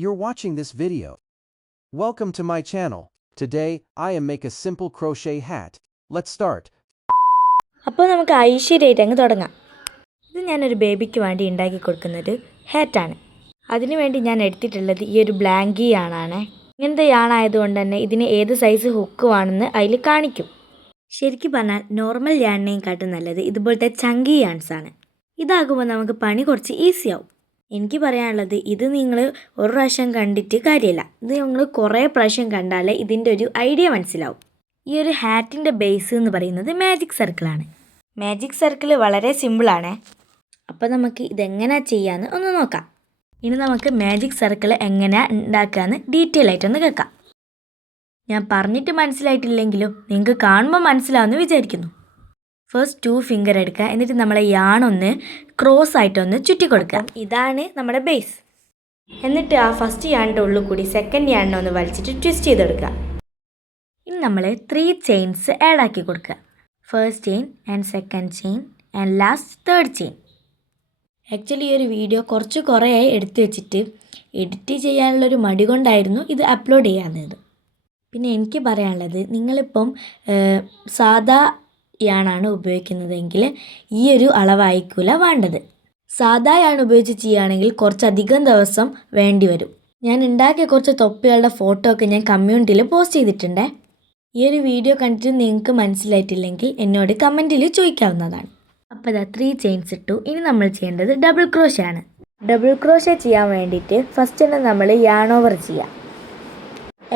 You're watching this video. Welcome to my channel. Today, I am make a simple crochet hat. Let's start. അപ്പോൾ നമുക്ക് ഐശ്വര്യമായിട്ട് അങ്ങ് തുടങ്ങാം. ഇത് ഞാനൊരു ബേബിക്ക് വേണ്ടി ഉണ്ടാക്കി കൊടുക്കുന്നൊരു ഹാറ്റാണ്. അതിനു വേണ്ടി ഞാൻ എടുത്തിട്ടുള്ളത് ഈ ഒരു ബ്ലാങ്കി യാണാണ്. ഇങ്ങനത്തെ യാണായതുകൊണ്ട് തന്നെ ഇതിന് ഏത് സൈസ് ഹുക്ക് വേണമെന്ന് അതിൽ കാണിക്കും. ശരിക്കും പറഞ്ഞാൽ നോർമൽ യാണിനെയും കാട്ടും നല്ലത് ഇതുപോലത്തെ ചങ്കി യാൺസാണ്. ഇതാകുമ്പോൾ നമുക്ക് പണി കുറച്ച് ഈസി ആവും. എനിക്ക് പറയാനുള്ളത് ഇത് നിങ്ങൾ ഒരു പ്രാവശ്യം കണ്ടിട്ട് കാര്യമില്ല. ഇത് നിങ്ങൾ കുറേ പ്രാവശ്യം കണ്ടാലേ ഇതിൻ്റെ ഒരു ഐഡിയ മനസ്സിലാവും. ഈ ഒരു ഹാറ്റിൻ്റെ ബേസ് എന്ന് പറയുന്നത് മാജിക് സർക്കിളാണ്. മാജിക് സർക്കിൾ വളരെ സിമ്പിളാണ്. അപ്പോൾ നമുക്ക് ഇതെങ്ങനെയാണ് ചെയ്യാമെന്ന് ഒന്ന് നോക്കാം. ഇനി നമുക്ക് മാജിക് സർക്കിൾ എങ്ങനെയാണ് ഉണ്ടാക്കാമെന്ന് ഡീറ്റെയിൽ ആയിട്ടൊന്ന് കേൾക്കാം. ഞാൻ പറഞ്ഞിട്ട് മനസ്സിലായിട്ടില്ലെങ്കിലും നിങ്ങൾക്ക് കാണുമ്പോൾ മനസ്സിലാവുമെന്ന് വിചാരിക്കുന്നു. ഫസ്റ്റ് 2 ഫിംഗർ എടുക്കുക. എന്നിട്ട് നമ്മളെ യാണൊന്ന് ക്രോസ് ആയിട്ടൊന്ന് ചുറ്റി കൊടുക്കുക. ഇതാണ് നമ്മുടെ ബേസ്. എന്നിട്ട് ആ ഫസ്റ്റ് യാണിൻ്റെ ഉള്ളിൽ കൂടി സെക്കൻഡ് യാണിനെ ഒന്ന് വലിച്ചിട്ട് ട്വിസ്റ്റ് ചെയ്തെടുക്കുക. ഇനി നമ്മൾ 3 ചെയിൻസ് ആഡ് ആക്കി കൊടുക്കുക. First chain and second chain and last third chain. Actually ഈ ഒരു വീഡിയോ കുറേ എടുത്തു വെച്ചിട്ട് എഡിറ്റ് ചെയ്യാനുള്ളൊരു മടി കൊണ്ടായിരുന്നു ഇത് അപ്ലോഡ് ചെയ്യാവുന്നത്. പിന്നെ എനിക്ക് പറയാനുള്ളത്, നിങ്ങളിപ്പം സാധാ യാണാണ് ഉപയോഗിക്കുന്നതെങ്കിൽ ഈ ഒരു അളവായിരിക്കില്ല വേണ്ടത്. സാധാ യാൺ ഉപയോഗിച്ച് ചെയ്യുകയാണെങ്കിൽ കുറച്ചധികം ദിവസം വേണ്ടി വരും. ഞാൻ ഉണ്ടാക്കിയ കുറച്ച് തൊപ്പികളുടെ ഫോട്ടോ ഒക്കെ ഞാൻ കമ്മ്യൂണിറ്റിയിൽ പോസ്റ്റ് ചെയ്തിട്ടുണ്ട്. ഈ ഒരു വീഡിയോ കണ്ടിട്ട് നിങ്ങൾക്ക് മനസ്സിലായിട്ടില്ലെങ്കിൽ എന്നോട് കമൻറ്റിൽ ചോദിക്കാവുന്നതാണ്. അപ്പോൾ ഇതാ 3 ചെയിൻസ് ഇട്ടു. ഇനി നമ്മൾ ചെയ്യേണ്ടത് ഡബിൾ ക്രോഷേ ആണ്. ഡബിൾ ക്രോഷേ ചെയ്യാൻ വേണ്ടിയിട്ട് ഫസ്റ്റ് തന്നെ നമ്മൾ യാൺ ഓവർ ചെയ്യാം.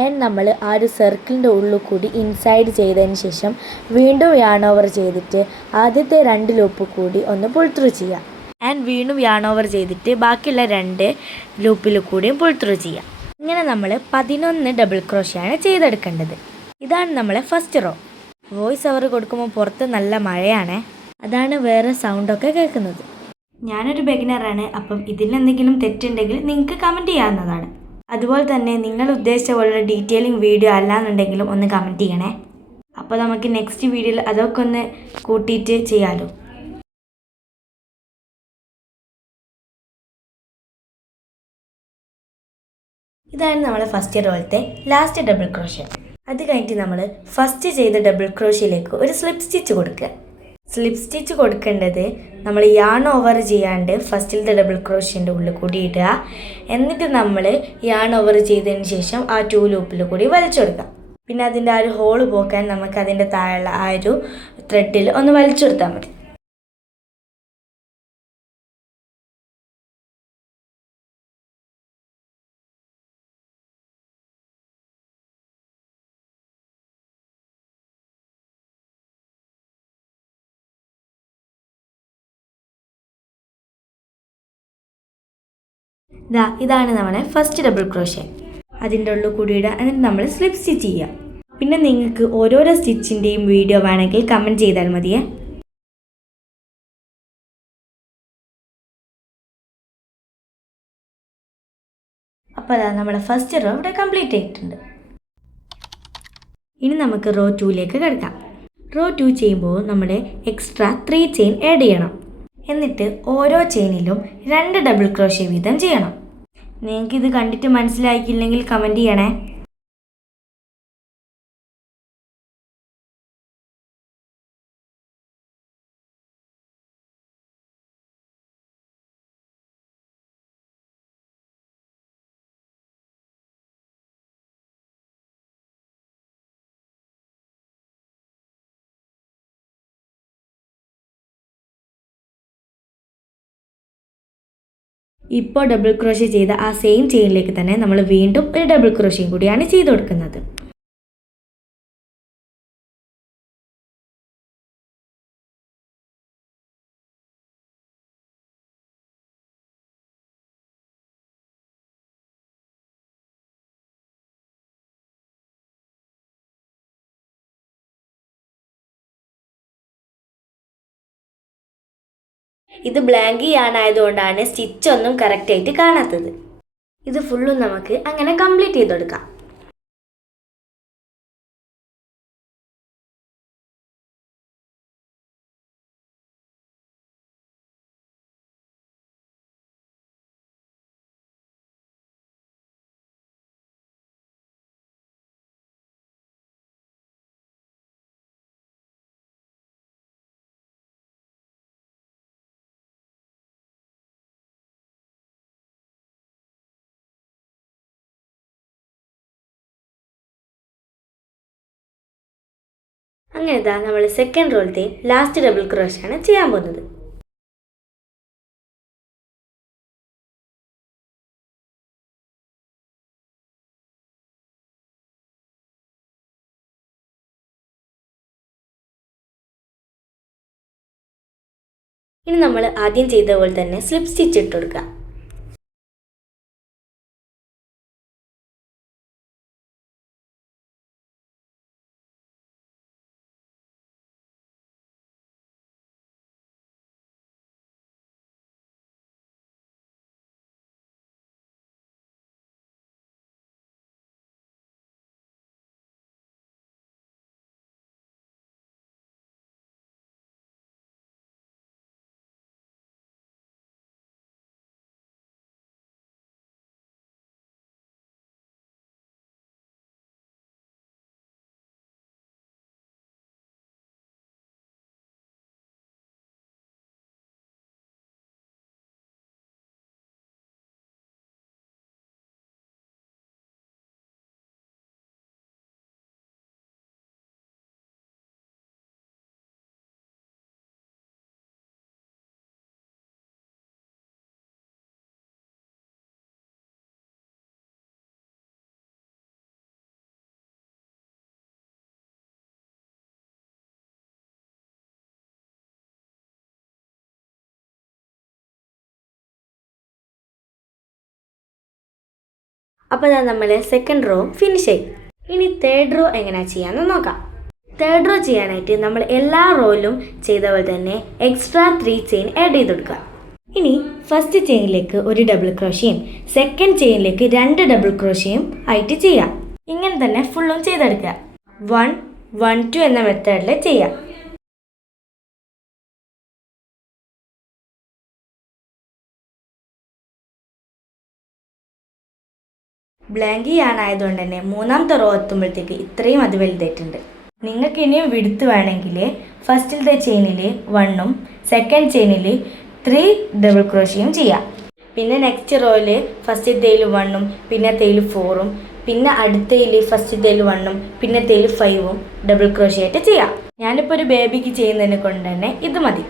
ആൻഡ് നമ്മൾ ആ ഒരു സർക്കിളിൻ്റെ ഉള്ളിൽ കൂടി ഇൻസൈഡ് ചെയ്തതിന് ശേഷം വീണ്ടും യാൺ ഓവർ ചെയ്തിട്ട് ആദ്യത്തെ 2 ലൂപ്പ് കൂടി ഒന്ന് പുൾ ത്രൂ ചെയ്യാം. ആൻഡ് വീണ്ടും യാൺ ഓവർ ചെയ്തിട്ട് ബാക്കിയുള്ള 2 ലൂപ്പിൽ കൂടിയും പുൾ ത്രൂ ചെയ്യാം. ഇങ്ങനെ നമ്മൾ 11 ഡബിൾ ക്രോഷയാണ് ചെയ്തെടുക്കേണ്ടത്. ഇതാണ് നമ്മളെ ഫസ്റ്റ് റോ. വോയിസ് ഓവർ കൊടുക്കുമ്പോൾ പുറത്ത് നല്ല മഴയാണ്, അതാണ് വേറെ സൗണ്ടൊക്കെ കേൾക്കുന്നത്. ഞാനൊരു ബിഗിനറാണ്, അപ്പം ഇതിലെന്തെങ്കിലും തെറ്റുണ്ടെങ്കിൽ നിങ്ങൾക്ക് കമൻറ്റ് ചെയ്യാവുന്നതാണ്. അതുപോലെ തന്നെ നിങ്ങൾ ഉദ്ദേശിച്ച പോലുള്ള ഡീറ്റെയിലിംഗ് വീഡിയോ അല്ലാന്നുണ്ടെങ്കിലും ഒന്ന് കമൻറ്റ് ചെയ്യണേ. അപ്പോൾ നമുക്ക് നെക്സ്റ്റ് വീഡിയോയിൽ അതൊക്കെ ഒന്ന് കൂട്ടിയിട്ട് ചെയ്യാമല്ലോ. ഇതാണ് നമ്മളെ ഫസ്റ്റ് റോളത്തെ ലാസ്റ്റ് ഡബിൾ ക്രോഷ്യ. അത് കഴിഞ്ഞിട്ട് നമ്മൾ ഫസ്റ്റ് ചെയ്ത ഡബിൾ ക്രോഷ്യയിലേക്ക് ഒരു സ്ലിപ്പ് സ്റ്റിച്ച് കൊടുക്കുക. സ്ലിപ്പ് സ്റ്റിച്ച് കൊടുക്കേണ്ടത് നമ്മൾ യാൺ ഓവർ ചെയ്യാണ്ട് ഫസ്റ്റിലത്തെ ഡബിൾ ക്രോഷ്യൻ്റെ ഉള്ളിൽ കൂടി ഇടുക. എന്നിട്ട് നമ്മൾ യാൺ ഓവർ ചെയ്തതിന് ശേഷം ആ 2 ലൂപ്പിൽ കൂടി വലിച്ചു കൊടുക്കുക. പിന്നെ അതിൻ്റെ ആ ഒരു ഹോള് പോക്കാൻ നമുക്ക് അതിൻ്റെ താഴെയുള്ള ആ ഒരു ത്രെഡിൽ ഒന്ന് വലിച്ചു കൊടുത്താൽ മതി. ഇതാണ് നമ്മുടെ ഫസ്റ്റ് ഡബിൾ ക്രോഷ്യ. അതിൻ്റെ ഉള്ളിൽ കൂടി ഇടുക. എന്നിട്ട് നമ്മൾ സ്ലിപ്പ് സ്റ്റിച്ച് ചെയ്യുക. പിന്നെ നിങ്ങൾക്ക് ഓരോരോ സ്റ്റിച്ചിൻ്റെയും വീഡിയോ വേണമെങ്കിൽ കമൻറ്റ് ചെയ്താൽ മതിയേ. അപ്പോൾ അതാ നമ്മുടെ ഫസ്റ്റ് റോ ഇവിടെ കംപ്ലീറ്റ് ആയിട്ടുണ്ട്. ഇനി നമുക്ക് റോ 2ലേക്ക് കിടക്കാം. റോ 2 ചെയ്യുമ്പോൾ നമ്മുടെ എക്സ്ട്രാ 3 ചെയിൻ ആഡ് ചെയ്യണം. എന്നിട്ട് ഓരോ ചെയിനിലും 2 ഡബിൾ ക്രോഷ്യ വീതം ചെയ്യണം. നിങ്ങൾക്കിത് കണ്ടിട്ട് മനസ്സിലാക്കിയില്ലെങ്കിൽ കമൻറ്റ് ചെയ്യണേ. ഇപ്പോൾ ഡബിൾ ക്രോഷ്യ ചെയ്ത ആ സെയിം ചെയിനിലേക്ക് തന്നെ നമ്മൾ വീണ്ടും ഒരു ഡബിൾ ക്രോഷ്യയും കൂടിയാണ് ചെയ്ത് കൊടുക്കുന്നത്. ഇത് ബ്ലാങ്കി യാണായതുകൊണ്ടാണ് സ്റ്റിച്ചൊന്നും കറക്റ്റായിട്ട് കാണാത്തത്. ഇത് ഫുള്ളും നമുക്ക് അങ്ങനെ കംപ്ലീറ്റ് ചെയ്ത് കൊടുക്കാം. അങ്ങനെ ഇതാ നമ്മൾ സെക്കൻഡ് റോയിലത്തെ ലാസ്റ്റ് ഡബിൾ ക്രോഷയാണ് ചെയ്യാൻ പോകുന്നത്. ഇനി നമ്മൾ ആദ്യം ചെയ്ത പോലെ തന്നെ സ്ലിപ്പ് സ്റ്റിച്ച് ഇട്ട് കൊടുക്കുക. അപ്പോൾ നമ്മൾ സെക്കൻഡ് റോ ഫിനിഷ് ചെയ്യും. ഇനി തേർഡ് റോ എങ്ങനെയാണ് ചെയ്യാമെന്ന് നോക്കാം. തേർഡ് റോ ചെയ്യാനായിട്ട് നമ്മൾ എല്ലാ റോയിലും ചെയ്ത പോലെ തന്നെ എക്സ്ട്രാ 3 ചെയിൻ ആഡ് ചെയ്ത് കൊടുക്കുക. ഇനി ഫസ്റ്റ് ചെയിനിലേക്ക് ഒരു ഡബിൾ ക്രോഷയും സെക്കൻഡ് ചെയിനിലേക്ക് 2 ഡബിൾ ക്രോഷയും ആയിട്ട് ചെയ്യാം. ഇങ്ങനെ തന്നെ ഫുള്ളും ചെയ്തെടുക്കുക. 1 1 2 എന്ന മെത്തേഡിൽ ചെയ്യാം. ബ്ലാങ്കി ആയതുകൊണ്ട് തന്നെ മൂന്നാമത്തെ റോ എത്തുമ്പോഴത്തേക്ക് ഇത്രയും അത് വലുതായിട്ടുണ്ട്. നിങ്ങൾക്ക് ഇനിയും വിടുത്ത് വേണമെങ്കിൽ ഫസ്റ്റിലത്തെ ചെയിനിൽ 1ഉം സെക്കൻഡ് ചെയിനിൽ 3 ഡബിൾ ക്രോഷയും ചെയ്യാം. പിന്നെ നെക്സ്റ്റ് റോയിൽ ഫസ്റ്റത്തേൽ 1ഉം പിന്നത്തേൽ 4ഉം പിന്നെ അടുത്തതിൽ ഫസ്റ്റത്തേൽ 1ഉം പിന്നത്തേൽ 5ഉം ഡബിൾ ക്രോഷ ആയിട്ട് ചെയ്യാം. ഞാനിപ്പോൾ ഒരു ബേബിക്ക് ചെയ്യുന്നതിനെ കൊണ്ട് തന്നെ ഇത് മതി.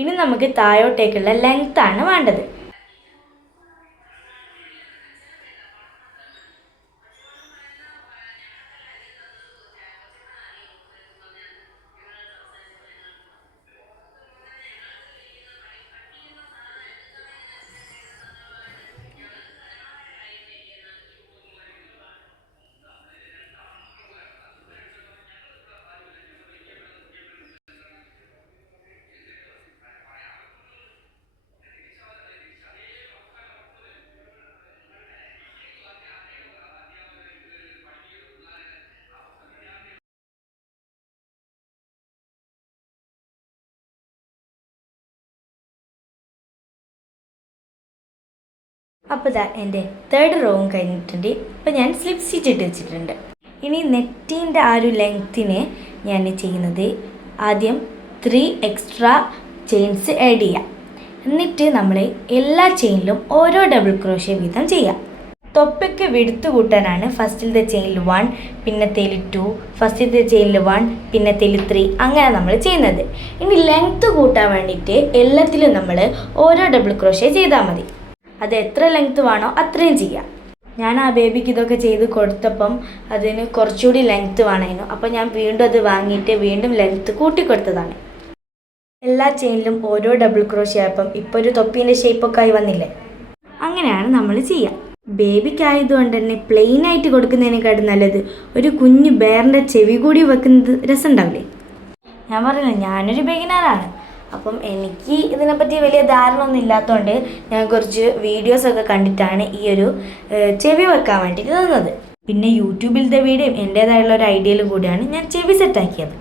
ഇനി നമുക്ക് താഴോട്ടേക്കുള്ള ലെങ്ത് ആണ് വേണ്ടത്. അപ്പോൾ ഇതാ എൻ്റെ തേർഡ് റോവും കഴിഞ്ഞിട്ടുണ്ട്. ഇപ്പോൾ ഞാൻ സ്ലിപ്പ് സ്റ്റിച്ച് ഇട്ട് വെച്ചിട്ടുണ്ട്. ഇനി നെറ്റിൻ്റെ ആ ഒരു ലെങ്ത്തിന് ഞാൻ ചെയ്യുന്നത് ആദ്യം 3 എക്സ്ട്രാ ചെയിൻസ് ആഡ് ചെയ്യാം. എന്നിട്ട് നമ്മൾ എല്ലാ ചെയിനിലും ഓരോ ഡബിൾ ക്രോഷ വീതം ചെയ്യാം. തൊപ്പയ്ക്ക് വിടുത്ത് കൂട്ടാനാണ് ഫസ്റ്റിലത്തെ ചെയിനിൽ 1 പിന്നത്തേൽ 2 ഫസ്റ്റിലത്തെ ചെയിനിൽ 1 പിന്നത്തേൽ 3 അങ്ങനെ നമ്മൾ ചെയ്യുന്നത്. ഇനി ലെങ്ത്ത് കൂട്ടാൻ വേണ്ടിയിട്ട് എല്ലാത്തിലും നമ്മൾ ഓരോ ഡബിൾ ക്രോഷ ചെയ്താൽ മതി. അത് എത്ര ലെങ്ത്ത് വേണോ അത്രയും ചെയ്യാം. ഞാൻ ആ ബേബിക്ക് ഇതൊക്കെ ചെയ്ത് കൊടുത്തപ്പം അതിന് കുറച്ചുകൂടി ലെങ്ത്ത് വേണമായിരുന്നു. അപ്പോൾ ഞാൻ വീണ്ടും അത് വാങ്ങിയിട്ട് വീണ്ടും ലെങ്ത്ത് കൂട്ടിക്കൊടുത്തതാണ്. എല്ലാ ചെയിനിലും ഓരോ ഡബിൾ ക്രോഷ ആയപ്പം ഇപ്പോൾ ഒരു തൊപ്പീൻ്റെ ഷേപ്പൊക്കെ ആയി വന്നില്ലേ. അങ്ങനെയാണ് നമ്മൾ ചെയ്യുക. ബേബിക്കായതുകൊണ്ട് തന്നെ പ്ലെയിൻ ആയിട്ട് കൊടുക്കുന്നതിനേക്കാളും നല്ലത് ഒരു കുഞ്ഞു ബേറിൻ്റെ ചെവി കൂടി വെക്കുന്നത് രസമുണ്ടാവില്ലേ. ഞാൻ പറഞ്ഞില്ല, ഞാനൊരു ബിഗിനറാണ്. അപ്പം എനിക്ക് ഇതിനെപ്പറ്റി വലിയ ധാരണ ഒന്നും ഇല്ലാത്തതുകൊണ്ട് ഞാൻ കുറച്ച് വീഡിയോസൊക്കെ കണ്ടിട്ടാണ് ഈ ഒരു ചെവി വെക്കാൻ വേണ്ടിയിട്ട് തന്നത്. പിന്നെ യൂട്യൂബിലത്തെ വീഡിയോ എൻ്റേതായുള്ള ഒരു ഐഡിയയിലും കൂടിയാണ് ഞാൻ ചെവി സെറ്റാക്കിയത്.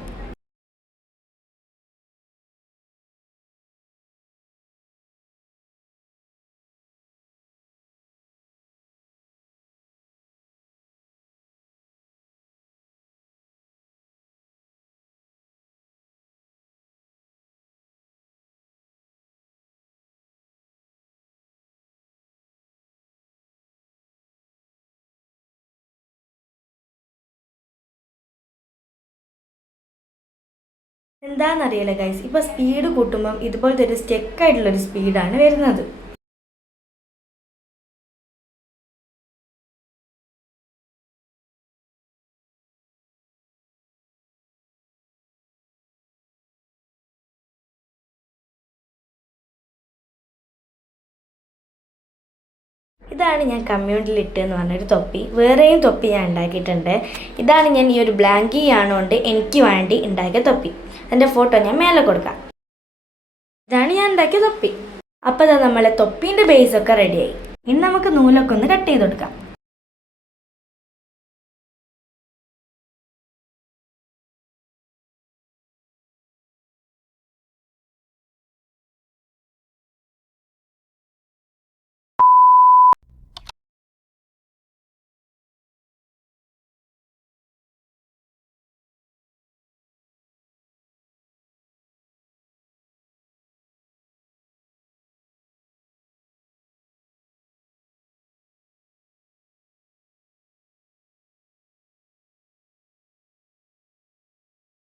എന്താണെന്നറിയില്ല ഗൈസ്, ഇപ്പോൾ സ്പീഡ് കൂട്ടുമ്പം ഇതുപോലത്തെ ഒരു സ്റ്റെക്കായിട്ടുള്ളൊരു സ്പീഡാണ് വരുന്നത്. ഇതാണ് ഞാൻ കമ്മ്യൂണിറ്റിയിൽ ഇട്ടെന്ന് പറഞ്ഞൊരു തൊപ്പി. വേറെയും തൊപ്പി ഞാൻ ഉണ്ടാക്കിയിട്ടുണ്ട്. ഇതാണ് ഞാൻ ഈ ഒരു ബ്ലാങ്കി ആണുകൊണ്ട് എനിക്ക് വേണ്ടി ഉണ്ടാക്കിയ തൊപ്പി. അതിൻ്റെ ഫോട്ടോ ഞാൻ മേലെ കൊടുക്കാം. ഇതാണ് ഞാൻ ഉണ്ടാക്കിയ തൊപ്പി. അപ്പോൾ ഇതാ നമ്മളെ തൊപ്പീൻ്റെ ബേസൊക്കെ റെഡിയായി. ഇനി നമുക്ക് നൂലൊക്കെ ഒന്ന് കട്ട് ചെയ്ത് കൊടുക്കാം.